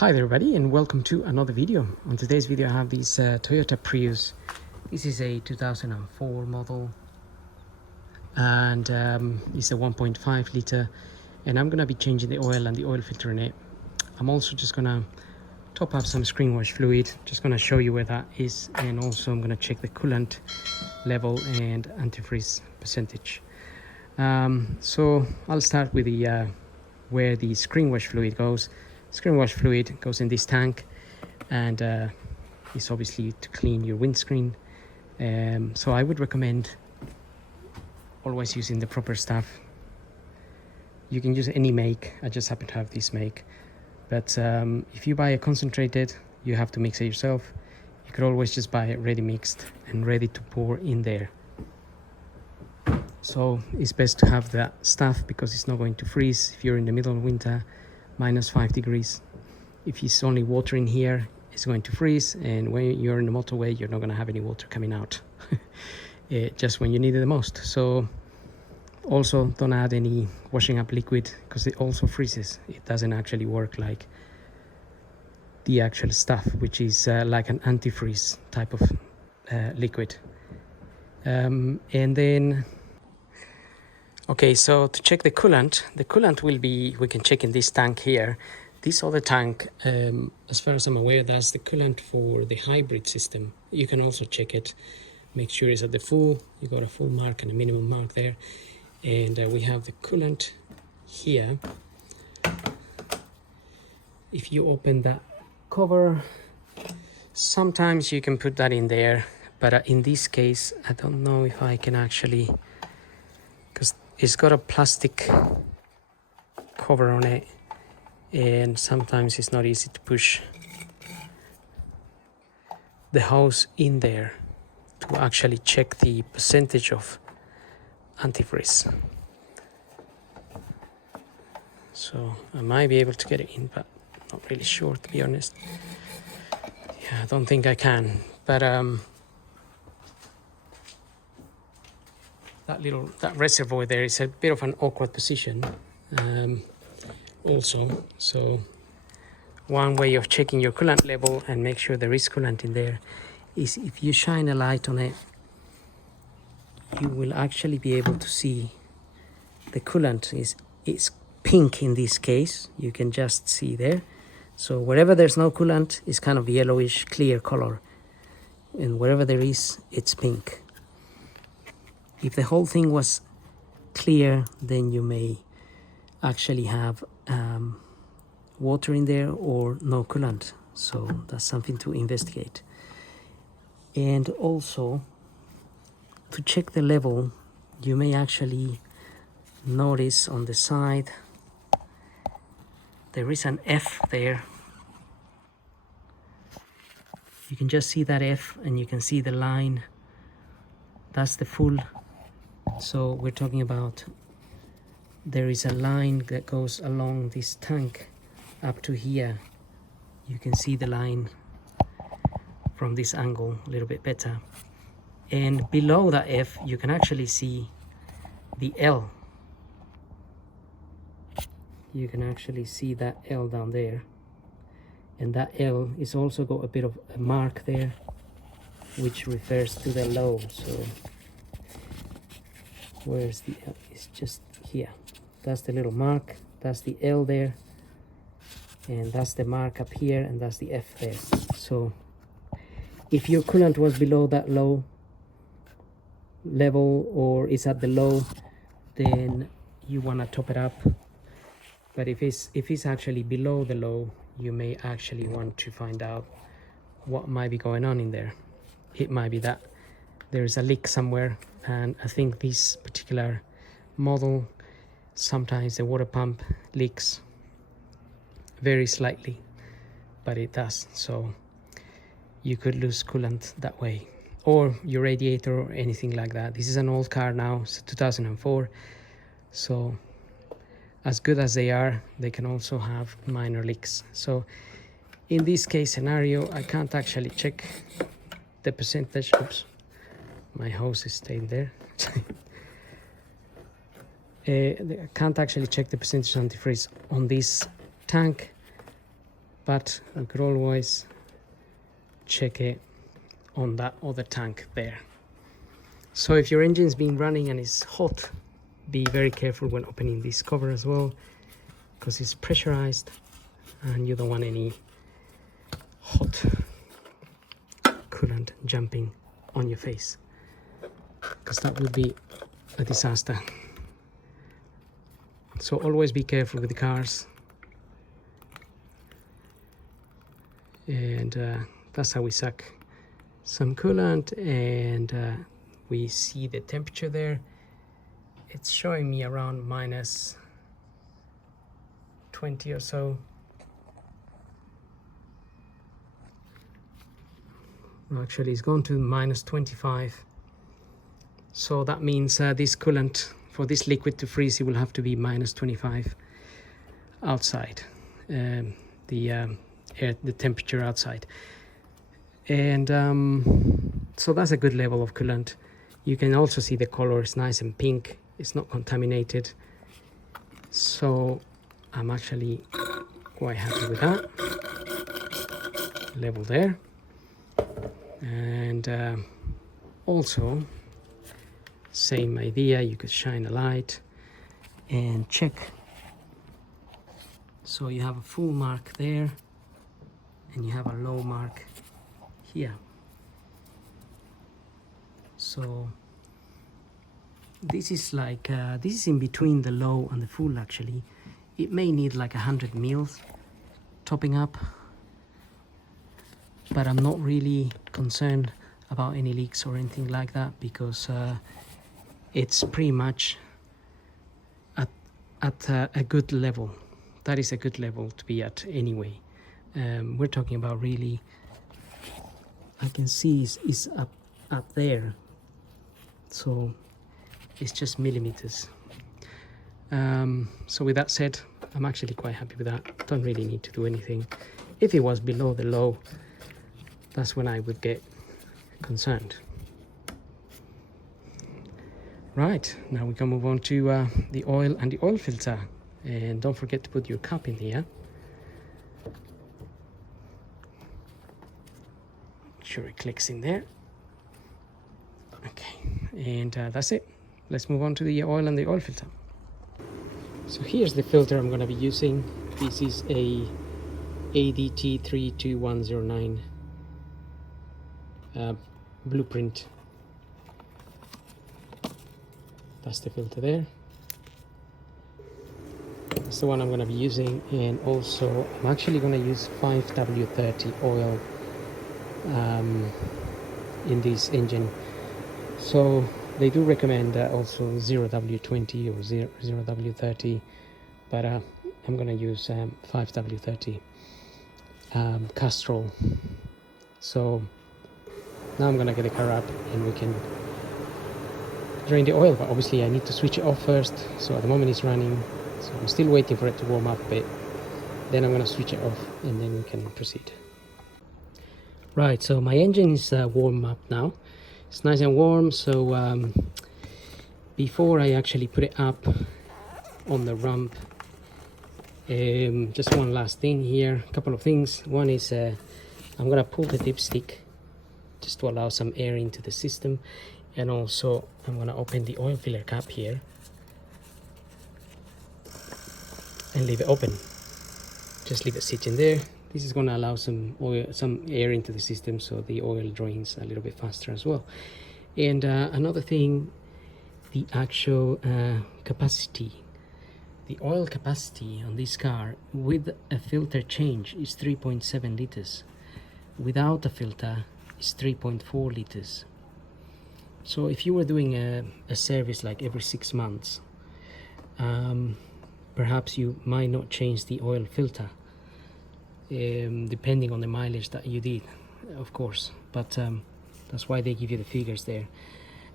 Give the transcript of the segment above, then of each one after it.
Hi there everybody, and welcome to another video. On today's video I have this Toyota Prius. This is a 2004 model and it's a 1.5 liter, and I'm gonna be changing the oil and the oil filter in it. I'm also just gonna top up some screen wash fluid, just gonna show you where that is, and also I'm gonna check the coolant level and antifreeze percentage. So I'll start with the where the screen wash fluid goes. Screen wash fluid goes in this tank, and it's obviously to clean your windscreen. So I would recommend always using the proper stuff. You can use any make, I just happen to have this make, but if you buy a concentrated, you have to mix it yourself. You could always just buy it ready mixed and ready to pour in there. So it's best to have that stuff because it's not going to freeze if you're in the middle of winter, -5 degrees. If it's only water in here, it's going to freeze, and when you're in the motorway, you're not going to have any water coming out just when you need it the most. So also don't add any washing up liquid because it also freezes. It doesn't actually work like the actual stuff, which is like an antifreeze type of liquid. And then okay, so to check the coolant will be, we can check in this tank here. This other tank, as far as I'm aware, that's the coolant for the hybrid system. You can also check it, make sure it's at the full, you got a full mark and a minimum mark there. And we have the coolant here. If you open that cover, sometimes you can put that in there, but in this case, I don't know if I can actually, because it's got a plastic cover on it, and sometimes it's not easy to push the hose in there to actually check the percentage of antifreeze. So I might be able to get it in, but not really sure, to be honest. Yeah, I don't think I can, but that reservoir there is a bit of an awkward position also. So one way of checking your coolant level and make sure there is coolant in there is if you shine a light on it, you will actually be able to see the coolant is pink in this case. You can just see there. So wherever there's no coolant, it's kind of yellowish clear color, and wherever there is, it's pink. If the whole thing was clear, then you may actually have water in there or no coolant. So that's something to investigate. And also, to check the level, you may actually notice on the side there is an F there. You can just see that F, and you can see the line. That's the full. So we're talking about there is a line that goes along this tank up to here. You can see the line from this angle a little bit better. And below that F, you can actually see the L. You can actually see that L down there. And that L is also got a bit of a mark there, which refers to the low. So where's the L? It's just here. That's the little mark, that's the L there, and that's the mark up here, and that's the F there. So if your coolant was below that low level or is at the low, then you want to top it up. But if it's actually below the low, you may actually want to find out what might be going on in there. It might be that there is a leak somewhere, and I think this particular model, sometimes the water pump leaks very slightly, but it does. So you could lose coolant that way, or your radiator or anything like that. This is an old car now, it's 2004. So as good as they are, they can also have minor leaks. So in this case scenario, I can't actually check the percentage. Oops, my hose is staying there. I can't actually check the percentage antifreeze on this tank, but we could always check it on that other tank there. So if your engine's been running and it's hot, be very careful when opening this cover as well, because it's pressurized and you don't want any hot coolant jumping on your face, because that would be a disaster. So always be careful with the cars, and that's how we suck some coolant. And we see the temperature there. It's showing me around minus 20 or so. Actually, it's gone to minus 25. So that means this coolant, for this liquid to freeze, it will have to be minus 25 outside, the temperature outside. And so that's a good level of coolant. You can also see the color is nice and pink. It's not contaminated. So I'm actually quite happy with that level there. And also, same idea, you could shine a light and check. So you have a full mark there and you have a low mark here. So this is like this is in between the low and the full. Actually, it may need like 100 mils topping up, but I'm not really concerned about any leaks or anything like that, because it's pretty much at a good level. That is a good level to be at anyway. We're talking about really, I can see is up there, so it's just millimeters. So with that said, I'm actually quite happy with that. Don't really need to do anything. If it was below the low, that's when I would get concerned. Right, now we can move on to the oil and the oil filter. And don't forget to put your cap in here. Make sure it clicks in there. Okay, and that's it. Let's move on to the oil and the oil filter. So here's the filter I'm going to be using. This is a ADT 32109 blueprint. That's the filter there. That's the one I'm going to be using. And also I'm actually going to use 5W30 oil in this engine. So they do recommend also 0W20 or 0W30, but I'm going to use 5W30 Castrol. So now I'm going to get the car up and we can drain the oil, but obviously I need to switch it off first. So at the moment it's running, so I'm still waiting for it to warm up a bit. Then I'm going to switch it off and then we can proceed. Right, so my engine is warm up now. It's nice and warm. So before I actually put it up on the ramp, just one last thing here, a couple of things. One is I'm going to pull the dipstick just to allow some air into the system, and also I'm going to open the oil filler cap here and leave it open. Just leave it sitting there. This is going to allow some oil, some air into the system, so the oil drains a little bit faster as well. And another thing, the actual capacity, the oil capacity on this car with a filter change is 3.7 liters. Without a filter, is 3.4 liters. So if you were doing a service like every 6 months, perhaps you might not change the oil filter, depending on the mileage that you did, of course, but that's why they give you the figures there.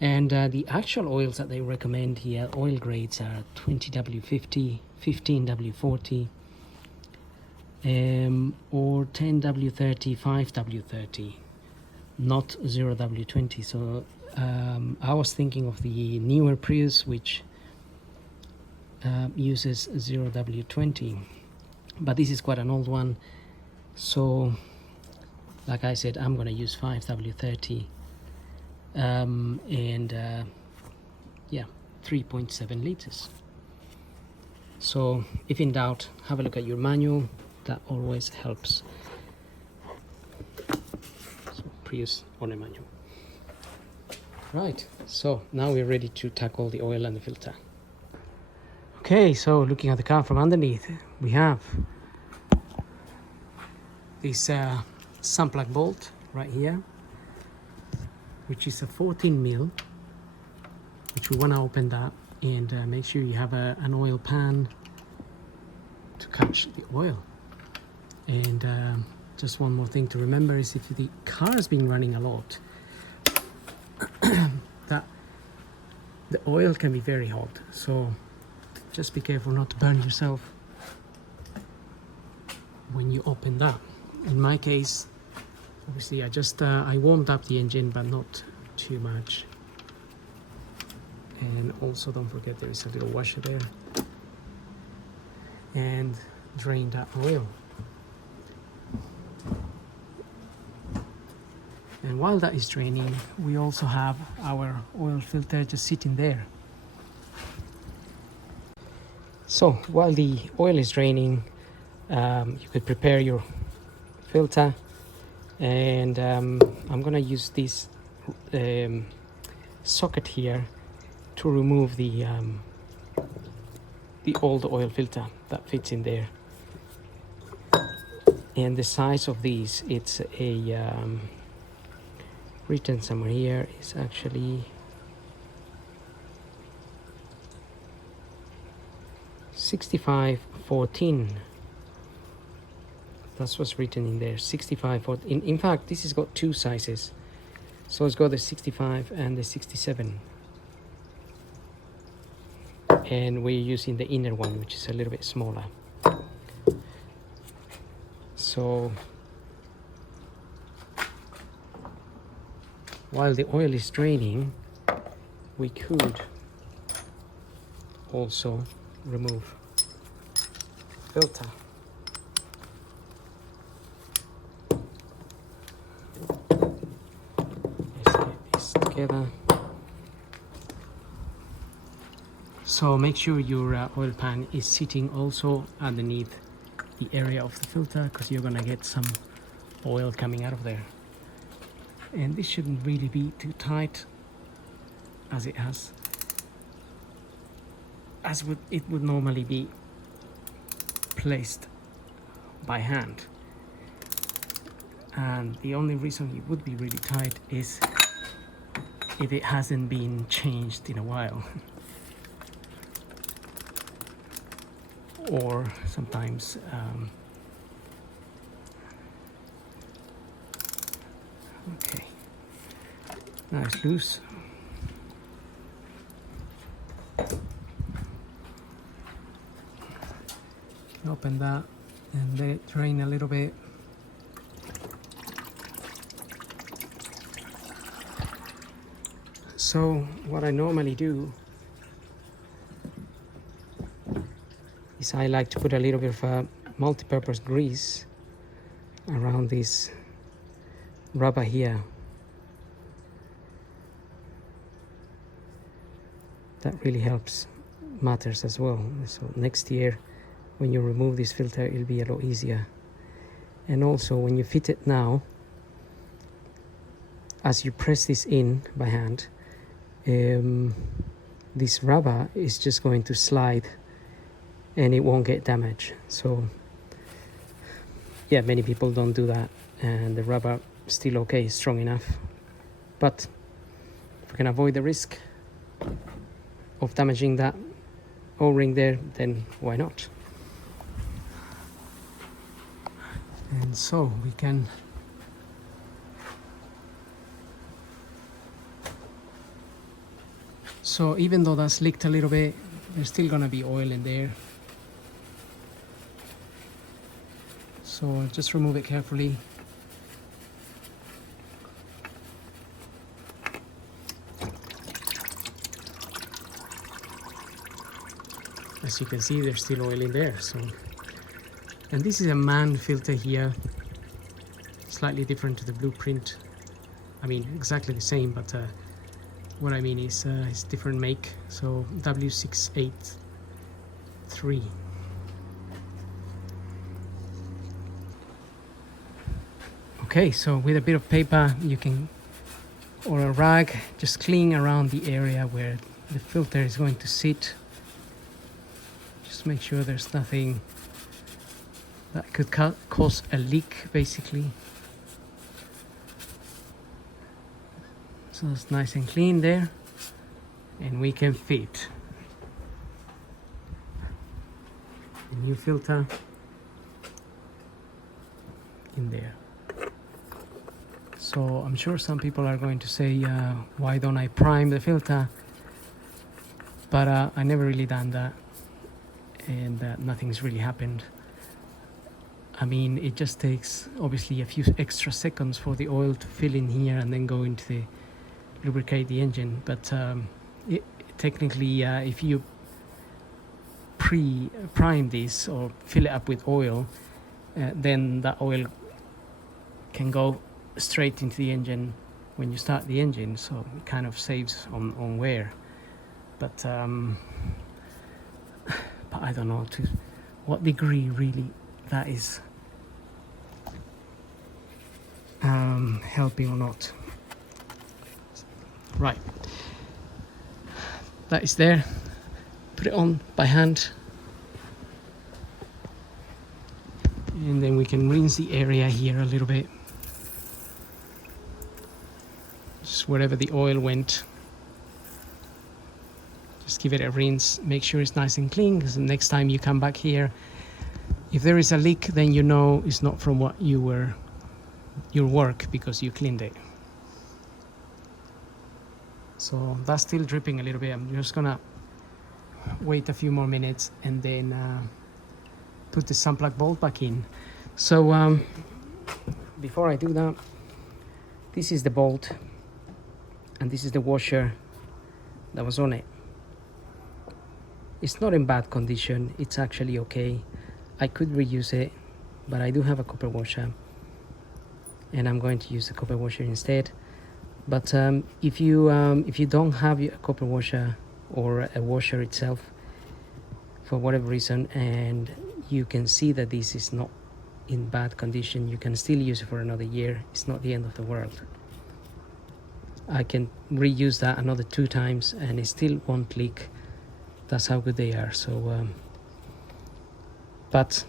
And the actual oils that they recommend here, oil grades, are 20W50, 15W40, or 10W30, 5W30, not 0W20. So I was thinking of the newer Prius, which uses 0W20, but this is quite an old one. So like I said, I'm gonna use 5W30 and yeah, 3.7 liters. So if in doubt, have a look at your manual. That always helps. So Prius on a manual. Right, so now we're ready to tackle the oil and the filter. Okay, so looking at the car from underneath, we have this sun plug bolt right here, which is a 14 mil, which we want to open that and make sure you have an oil pan to catch the oil. And just one more thing to remember is if the car has been running a lot, that the oil can be very hot, so just be careful not to burn yourself when you open that. In my case, obviously I just I warmed up the engine, but not too much. And also don't forget there is a little washer there, and drain that oil. And while that is draining, we also have our oil filter just sitting there. So while the oil is draining, you could prepare your filter, and I'm gonna use this socket here to remove the old oil filter that fits in there. And the size of these, it's a written somewhere here, is actually 6514. That's what's written in there, 6514. In fact, this has got two sizes, so it's got the 65 and the 67, and we're using the inner one, which is a little bit smaller. So while the oil is draining, we could also remove filter. Let's get this together. So make sure your oil pan is sitting also underneath the area of the filter, because you're gonna get some oil coming out of there. And this shouldn't really be too tight, as it would normally be placed by hand. And the only reason it would be really tight is if it hasn't been changed in a while. Or sometimes okay, now it's loose. Open that and let it drain a little bit. So what I normally do is I like to put a little bit of a multi-purpose grease around this rubber here. That really helps matters as well. So next year when you remove this filter, it'll be a lot easier. And also when you fit it now, as you press this in by hand, this rubber is just going to slide and it won't get damaged. So yeah, many people don't do that, and the rubber is still okay, strong enough. But if we can avoid the risk of damaging that O-ring there, then why not? And so we can even though that's leaked a little bit, there's still gonna be oil in there. So just remove it carefully. As you can see, there's still oil in there. So, and this is a man filter here, slightly different to the blueprint. I mean, exactly the same, but what I mean is it's different make. So W683. Okay, so with a bit of paper you can, or a rag, just clean around the area where the filter is going to sit. Just make sure there's nothing that could cause a leak, basically. So it's nice and clean there, and we can fit the new filter in there. So I'm sure some people are going to say, why don't I prime the filter? But I never really done that, and nothing's really happened. I mean, it just takes obviously a few extra seconds for the oil to fill in here and then go into the lubricate the engine. But technically, if you prime this or fill it up with oil, then that oil can go straight into the engine when you start the engine, so it kind of saves on wear. But I don't know to what degree really that is helping or not. Right, that is there. Put it on by hand, and then we can rinse the area here a little bit, just wherever the oil went. Just give it a rinse, make sure it's nice and clean, because the next time you come back here, if there is a leak, then you know it's not from what your work, because you cleaned it. So that's still dripping a little bit. I'm just gonna wait a few more minutes and then put the sun plug bolt back in. So before I do that, this is the bolt and this is the washer that was on it. It's not in bad condition, it's actually okay. I could reuse it, but I do have a copper washer and I'm going to use the copper washer instead. But if you don't have a copper washer or a washer itself for whatever reason, and you can see that this is not in bad condition, you can still use it for another year. It's not the end of the world. I can reuse that another 2 times and it still won't leak. That's how good they are. So but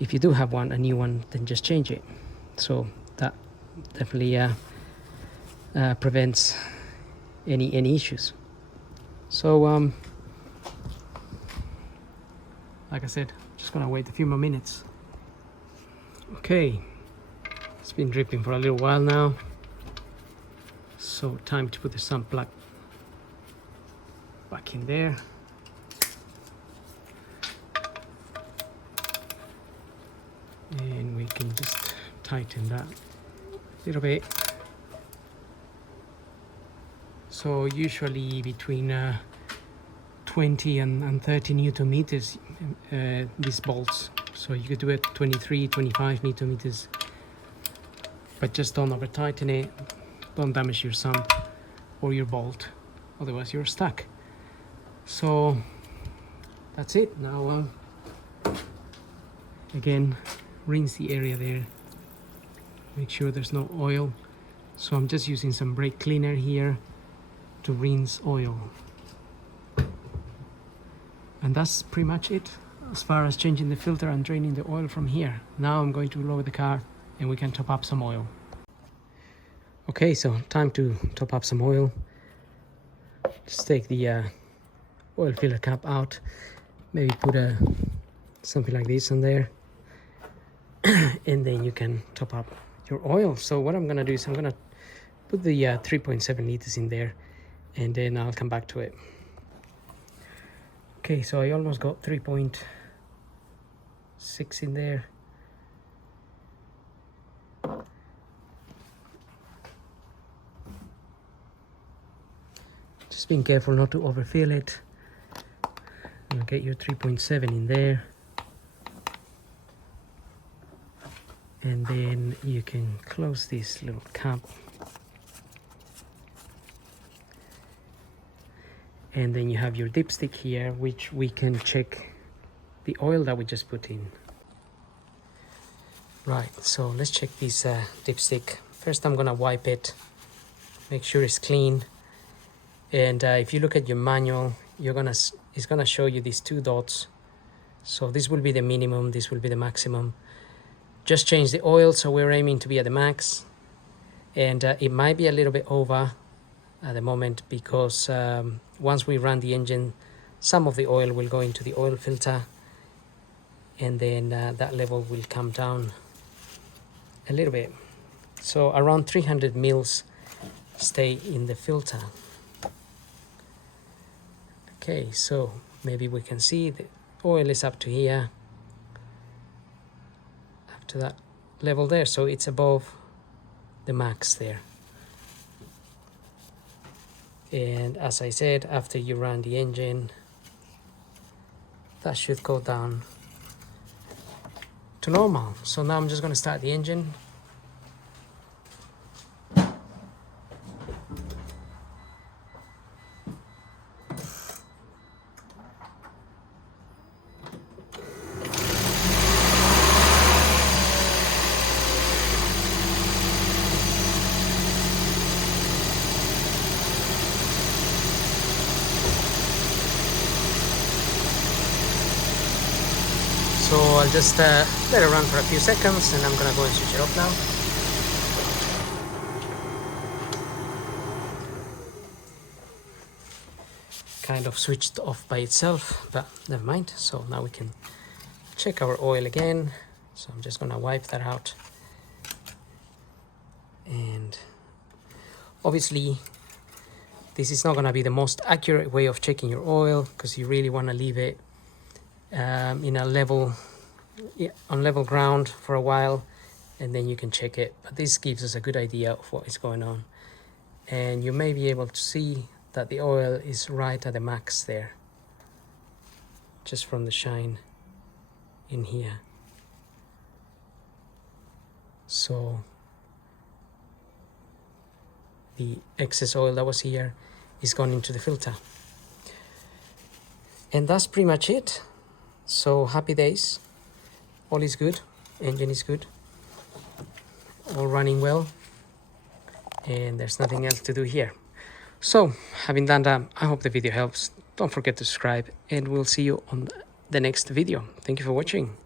if you do have a new one, then just change it. So that definitely prevents any issues. So like I said, just gonna wait a few more minutes. Okay, it's been dripping for a little while now, so time to put the sun plug back in there. And we can just tighten that a little bit. So usually between 20 and 30 Newton meters, these bolts. So you could do it 23, 25 Newton meters, but just don't over tighten it. Don't damage your sump or your bolt, otherwise you're stuck. So that's it. Now again, rinse the area there, make sure there's no oil. So I'm just using some brake cleaner here to rinse oil, and that's pretty much it as far as changing the filter and draining the oil from here. Now I'm going to lower the car and we can top up some oil. Okay, so time to top up some oil. Just take the oil filler cap out, maybe put something like this on there, and then you can top up your oil. So what I'm gonna do is I'm gonna put the 3.7 liters in there, and then I'll come back to it. Okay, so I almost got 3.6 in there. Just being careful not to overfill it. And get your 3.7 in there. And then you can close this little cap. And then you have your dipstick here, which we can check the oil that we just put in. Right, so let's check this dipstick. First I'm gonna wipe it, make sure it's clean. And if you look at your manual, it's gonna show you these 2 dots. So this will be the minimum, this will be the maximum. Just change the oil, so we're aiming to be at the max. And it might be a little bit over at the moment because once we run the engine, some of the oil will go into the oil filter, and then that level will come down a little bit. So around 300 mils stay in the filter. Okay, so maybe we can see the oil is up to here, up to that level there, so it's above the max there. And as I said, after you run the engine, that should go down to normal. So now I'm just going to start the engine. So I'll just let it run for a few seconds, and I'm gonna go and switch it off now. Kind of switched off by itself, but never mind. So now we can check our oil again. So I'm just gonna wipe that out. And obviously this is not gonna be the most accurate way of checking your oil, because you really wanna leave it in a on level ground for a while, and then you can check it. But this gives us a good idea of what is going on, and you may be able to see that the oil is right at the max there, just from the shine in here. So the excess oil that was here is gone into the filter, and that's pretty much it. So happy days, all is good, engine is good, all running well, and there's nothing else to do here. So having done that, I hope the video helps. Don't forget to subscribe, and we'll see you on the next video. Thank you for watching.